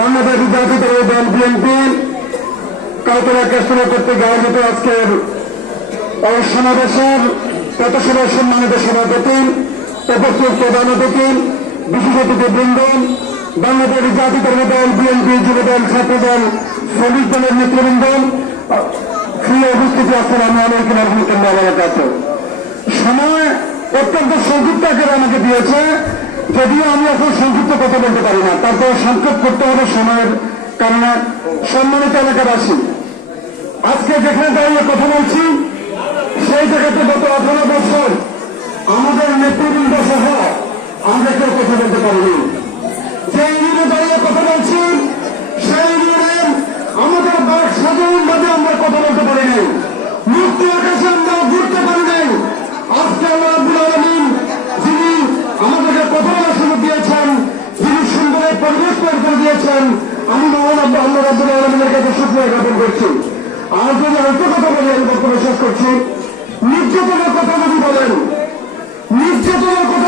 বাংলাদেশ জাতীয় দল বিএনপি কাউতলা কেষ্টনা কর্তৃক আয়োজিত আজকের এই সমাবেশের পথসভার সম্মানিত সভাপতি, উপস্থিত প্রধান অতিথি, বিশেষ অতিথিবৃন্দ, বাংলাদেশ জাতীয় দল বিএনপি, যুবদল, ছাত্রদল, শ্রমিক দলের নেতৃবৃন্দ, প্রিয় উপস্থিতি, আসসালামু আলাইকুম ওয়া রাহমাতুল্লাহি ওয়া বারাকাতুহু। সময় অত্যন্ত সংক্ষিপ্ত আকারে আমাকে দিয়েছে, যদিও আমি এখন সংক্ষিপ্ত কথা বলতে পারি না, তারপর সংক্ষেপ করতে হবে সময়ের কারণে। সম্মানিত এলাকাবাসী, আজকে যেখানে দাঁড়িয়ে কথা বলছি সেই জায়গাতে গত 18 বছর আমাদের নেতৃবৃন্দ সহ আমরা কেউ কথা বলতে পারিনি। যে ইউনিয়নে দাঁড়িয়ে কথা বলছি সেই ইউনিয়নে আমাদের বাক স্বাধীনভাবে আমরা কথা বলতে পারিনি, মুক্ত আকাশে আমরা ঘুরতে পারি নাই। আজকে আল্লাহ রাব্বুল আলামিন যিনি আমাদেরকে কথা বলার সুযোগ দিয়েছেন, যিনি সুন্দর পরিবেশ তৈরি করে দিয়েছেন, আমি মহান আল্লাহ রাব্বুল আলামিনের কাছে শুকরিয়া জ্ঞাপন করছি। আর যদি অল্প কথা বলি আমি বক্তব্য